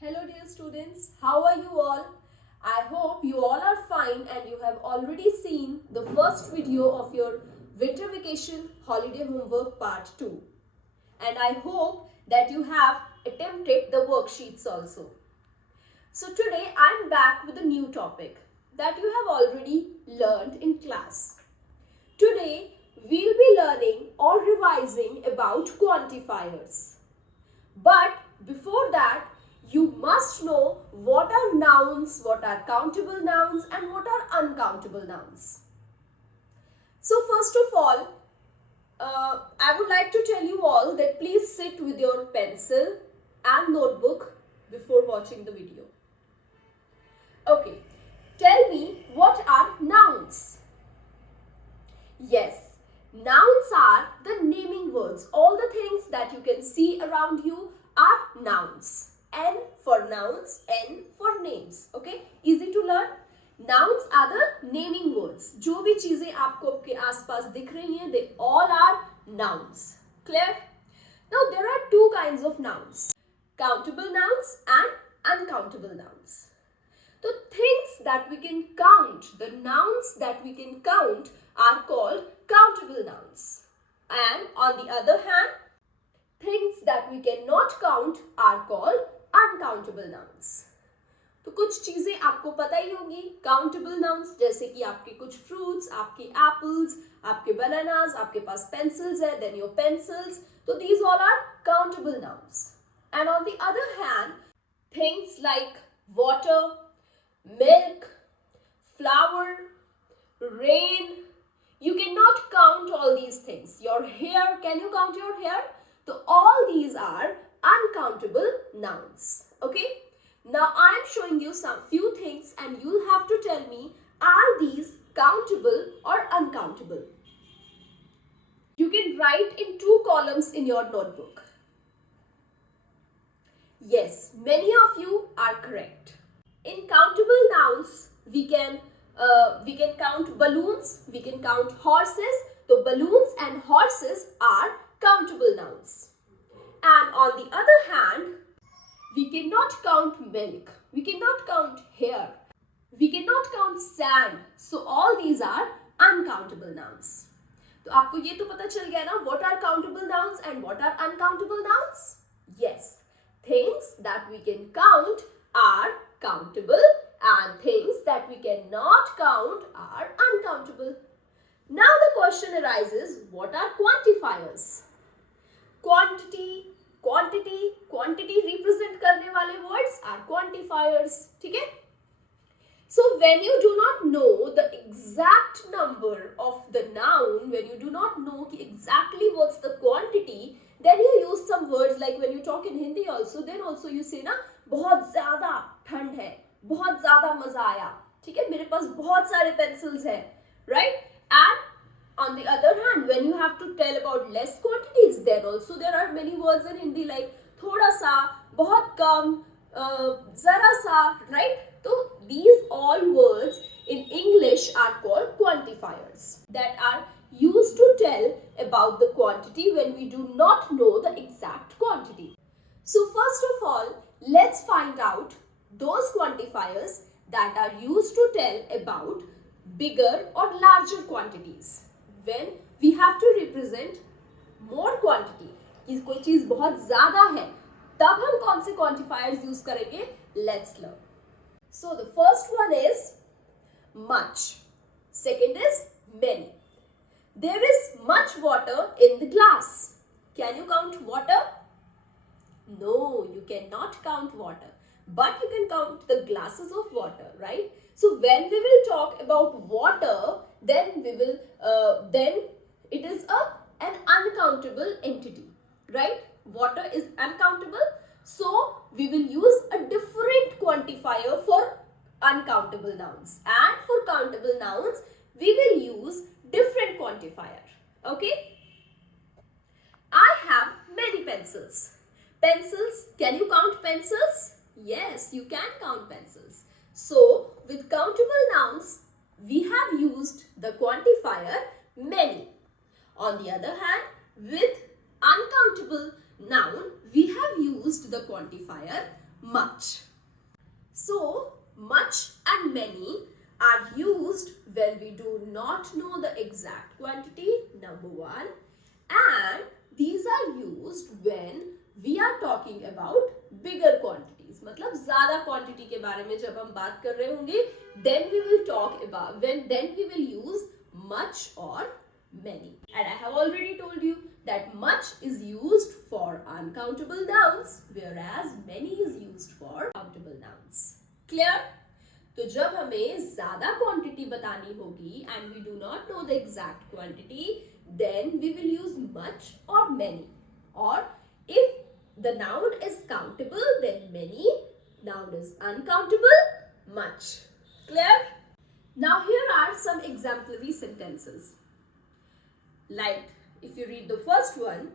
Hello dear students, how are you all? I hope you all are fine and you have already seen the first video of your winter vacation holiday homework part 2. And I hope that you have attempted the worksheets also. So today I am back with a new topic that you have already learned in class. Today we'll be learning or revising about quantifiers. But before that, you must know what are nouns, what are countable nouns and what are uncountable nouns. So first of all, I would like to tell you all that please sit with your pencil and notebook before watching the video. Okay, tell me what are nouns? Yes, nouns are the naming words. All the things that you can see around you are nouns. N for nouns, N for names. Okay, easy to learn. Nouns are the naming words. जो भी चीजें आपको आपके आसपास दिख रही हैं, they all are nouns. Clear? Now there are two kinds of nouns: countable nouns and uncountable nouns. The things that we can count, the nouns that we can count are called countable nouns. And on the other hand, things that we cannot count are called uncountable nouns. तो कुछ चीजें आपको पता ही होंगी countable nouns, जैसे कि आपके कुछ fruits, आपके apples, आपके bananas, आपके पास pencils है, then your pencils. So these all are countable nouns. And on the other hand, things like water, milk, flower, rain, you cannot count all these things. Your hair, can you count your hair? So all these are uncountable nouns. Okay? Now I am showing you some few things and you'll have to tell me, are these countable or uncountable? You can write in two columns in your notebook. Yes, many of you are correct. In countable nouns, we can count balloons, we can count horses. So balloons and horses are countable nouns. And on the other hand, we cannot count milk, we cannot count hair, we cannot count sand. So all these are uncountable nouns. तो आपको ये तो पता चल गया ना, what are countable nouns and what are uncountable nouns? Yes, things that we can count are countable and things that we cannot count are uncountable. Now the question arises, what are quantifiers? Quantity represent करने वाले words are quantifiers. ठीक है? So when you do not know the exact number of the noun, when you do not know exactly what's the quantity, then you use some words like when you talk in Hindi also, then also you say ना बहुत ज़्यादा ठंड है, बहुत ज़्यादा मज़ा आया, ठीक है? मेरे पास बहुत सारे pencils हैं, right? And on the other hand, when you have to tell about less quantities, then also there are many words in Hindi like थोड़ा सा, बहुत कम, ज़रा सा, right? So these all words in English are called quantifiers that are used to tell about the quantity when we do not know the exact quantity. So first of all, let's find out those quantifiers that are used to tell about bigger or larger quantities. When we have to represent more quantity, कि कोई चीज बहुत ज़्यादा है, तब हम कौन से quantifiers use करेंगे? Let's learn. So the first one is much. Second is many. There is much water in the glass. Can you count water? No, you cannot count water. But you can count the glasses of water, right? So when we will talk about water, then we will then it is an uncountable entity, right? Water is uncountable. So we will use a different quantifier for uncountable nouns, and for countable nouns we will use different quantifier. Okay? I have many pencils. Pencils, can you count pencils? Yes, you can count pencils. So with countable nouns we have used the quantifier many. On the other hand, with uncountable noun we have used the quantifier much. So, much and many are used when we do not know the exact quantity, number one, and these are used when we are talking about bigger quantities. मतलब ज़्यादा quantity के बारे में जब हम बात कर रहे होंगे, then we will talk about, then we will use much or many. And I have already told you that much is used for uncountable nouns, whereas many is used for countable nouns. Clear? तो जब हमें ज़्यादा quantity बतानी होगी and we do not know the exact quantity, then we will use much or many. Or if the noun is countable, then many. Noun is uncountable, much. Clear? Now here are some exemplary sentences. Like if you read the first one,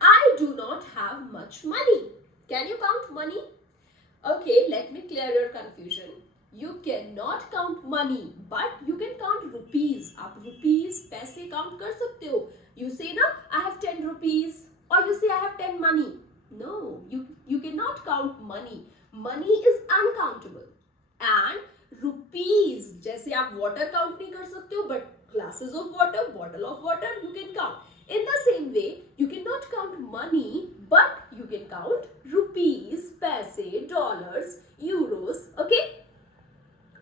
I do not have much money. Can you count money? Okay, let me clear your confusion. You cannot count money, but you can count rupees. आप rupees पैसे count कर सकते हो. You say ना, I have 10 rupees, or you say I have 10 money. No, you cannot count money. Money is uncountable. And rupees, जैसे आप water count नहीं कर सकते हो, but glasses of water, bottle of water, you can count. In the same way, you cannot count money, but you can count rupees, paise, dollars, euros, okay?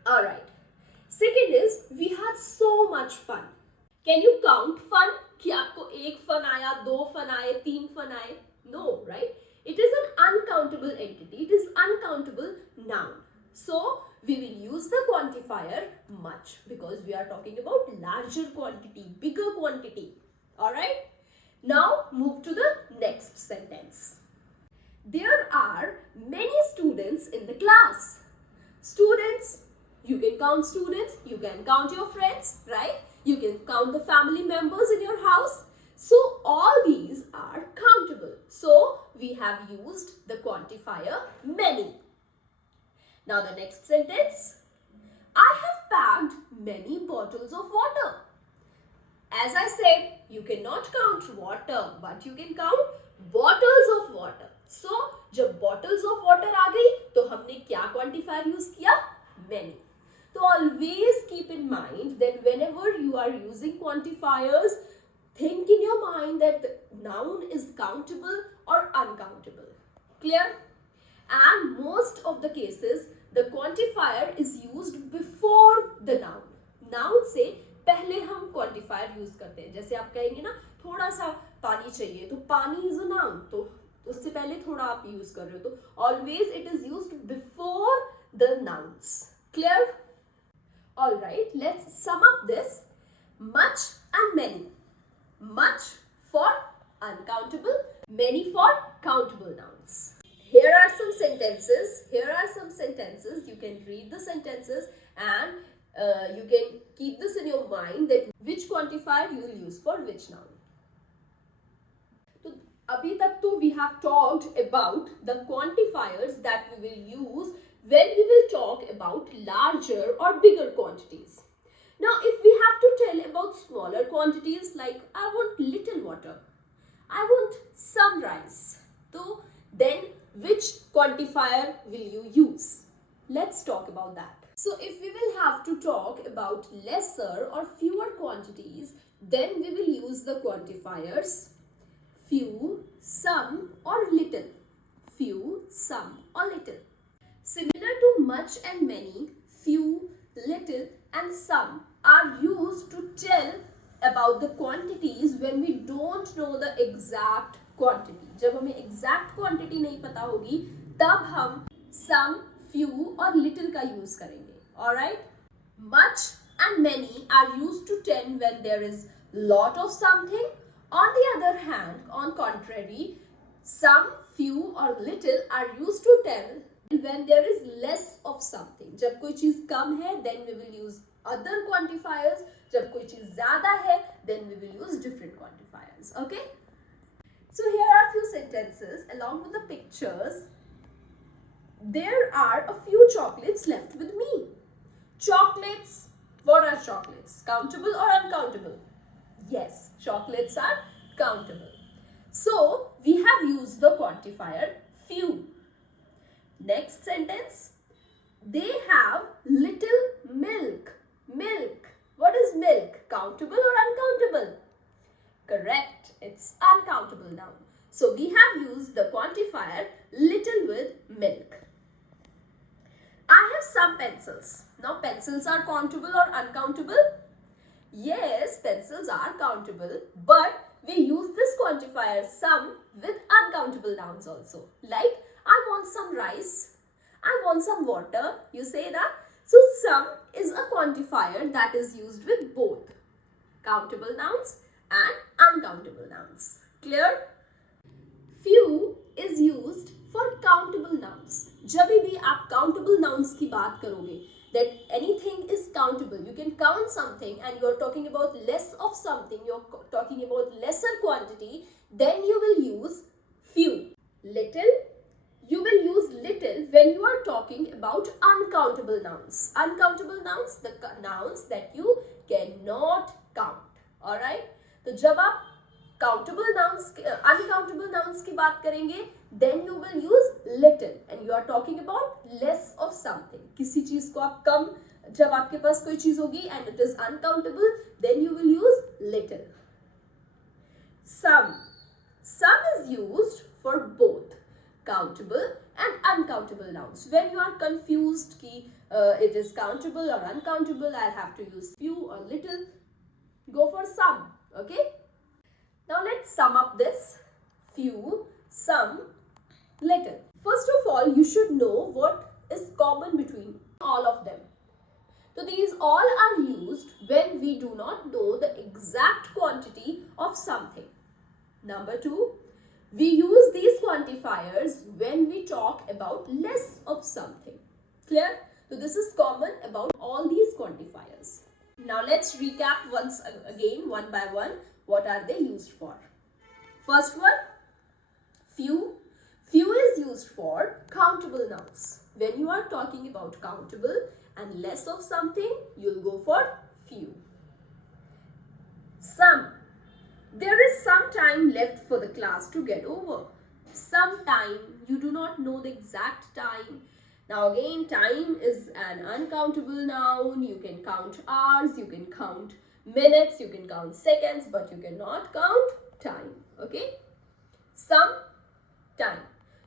Alright. Second is, we had so much fun. Can you count fun? कि आपको एक fun आया, दो fun आए, तीन fun आए? No, right? It is an uncountable entity. It is uncountable noun. So, we will use the quantifier much because we are talking about larger quantity, bigger quantity. Alright? Now, move to the next sentence. There are many students in the class. Students, you can count students, you can count your friends, right? You can count the family members in your house. So, all these are countable. So, we have used the quantifier many. Now, the next sentence. I have packed many bottles of water. As I said, you cannot count water, but you can count bottles of water. So, जब bottles of water आ गई, तो हमने क्या quantifier use किया? Many. So, always keep in mind that whenever you are using quantifiers, think in your mind that the noun is countable or uncountable. Clear? And most of the cases, the quantifier is used before the noun. Noun से पहले हम quantifier use करते हैं. जैसे आप कहेंगे ना, थोड़ा सा पानी चाहिए, तो पानी is a noun. तो उससे पहले थोड़ा आप use कर रहे हो. तो always it is used before the nouns. Clear? Alright, let's sum up this. Much and many. Much for uncountable, many for countable nouns. Here are some sentences. You can read the sentences and you can keep this in your mind that which quantifier you will use for which noun. So, abhi tak to we have talked about the quantifiers that we will use when we will talk about larger or bigger quantities. Now, if we have to tell about smaller quantities like I want little water, I want some rice, so then which quantifier will you use? Let's talk about that. So, if we will have to talk about lesser or fewer quantities, then we will use the quantifiers few, some or little. Few, some or little. Similar to much and many, few, little and some are used to tell about the quantities when we don't know the exact quantity. जब हमें exact quantity नहीं पता होगी, तब हम some, few और little का use करेंगे. Alright? Much and many are used to tell when there is lot of something. On the other hand, on contrary, some, few or little are used to tell when there is less of something. जब कोई चीज कम है, then we will use other quantifiers. जब कोई चीज ज़्यादा है, then we will use different quantifiers. Okay? So here are a few sentences along with the pictures. There are a few chocolates left with me. Chocolates. What are chocolates? Countable or uncountable? Yes, chocolates are countable. So we have used the quantifier few. Next sentence. They have little milk. Milk. What is milk? Countable or uncountable? Correct. It's uncountable noun. So we have used the quantifier little with milk. I have some pencils. Now pencils are countable or uncountable? Yes, pencils are countable, but we use this quantifier some with uncountable nouns also. Like, I want some rice, I want some water, you say that. So some is a quantifier that is used with both countable nouns and uncountable nouns. Clear? Few is used for countable nouns. जब भी आप countable nouns की बात करोगे, that anything is countable. You can count something and you are talking about less of something, you are talking about lesser quantity, then you will use few. Little, you will use little when you are talking about uncountable nouns. Uncountable nouns, the nouns that you cannot count. Alright? तो जब आप countable nouns, uncountable nouns की बात करेंगे, then you will use little and you are talking about less of something. किसी चीज को आप कम, जब आपके पास कोई चीज होगी and it is uncountable, then you will use little. Some is used for both countable and uncountable nouns. When you are confused कि it is countable or uncountable, I'll have to use few or little, go for some. Okay? Now let's sum up this. Few, some, little. First of all, you should know what is common between all of them. So these all are used when we do not know the exact quantity of something. Number 2, we use these quantifiers when we talk about less of something. Clear? So this is common about all these quantifiers. Now let's recap once again, one by one. What are they used for? First one, few. Few is used for countable nouns. When you are talking about countable and less of something, you'll go for few. Some. There is some time left for the class to get over. Some time, you do not know the exact time. Now again, time is an uncountable noun. You can count hours, you can count minutes, you can count seconds, but you cannot count time. Okay? Some time.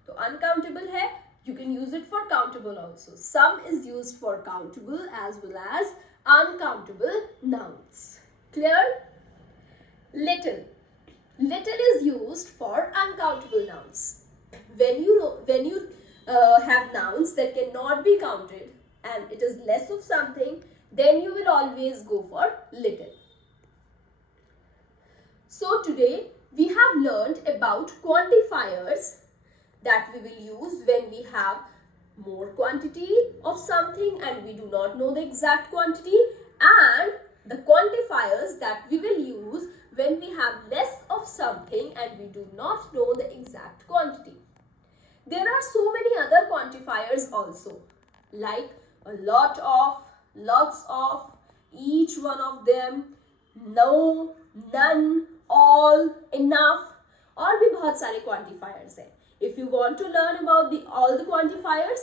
So uncountable hai, you can use it for countable also. Some is used for countable as well as uncountable nouns. Clear? Little. Little is used for uncountable nouns. When you have nouns that cannot be counted and it is less of something, then you will always go for little. So today we have learned about quantifiers that we will use when we have more quantity of something and we do not know the exact quantity, and the quantifiers that we will use when we have less of something and we do not know the exact quantity. There are so many other quantifiers also, like a lot of, lots of, each one of them, no, none, all, enough, और भी बहुत सारे quantifiers हैं. If you want to learn about all the quantifiers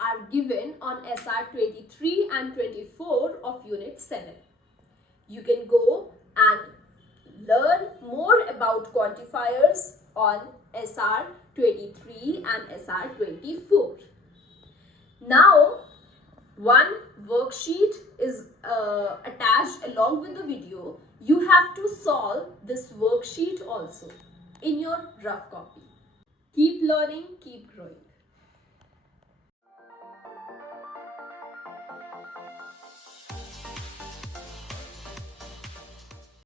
are given on SR 23 and 24 of Unit 7. You can go and learn more about quantifiers on SR 23 and SR 24. Now, one worksheet is attached along with the video. You have to solve this worksheet also in your rough copy. Keep learning, keep growing.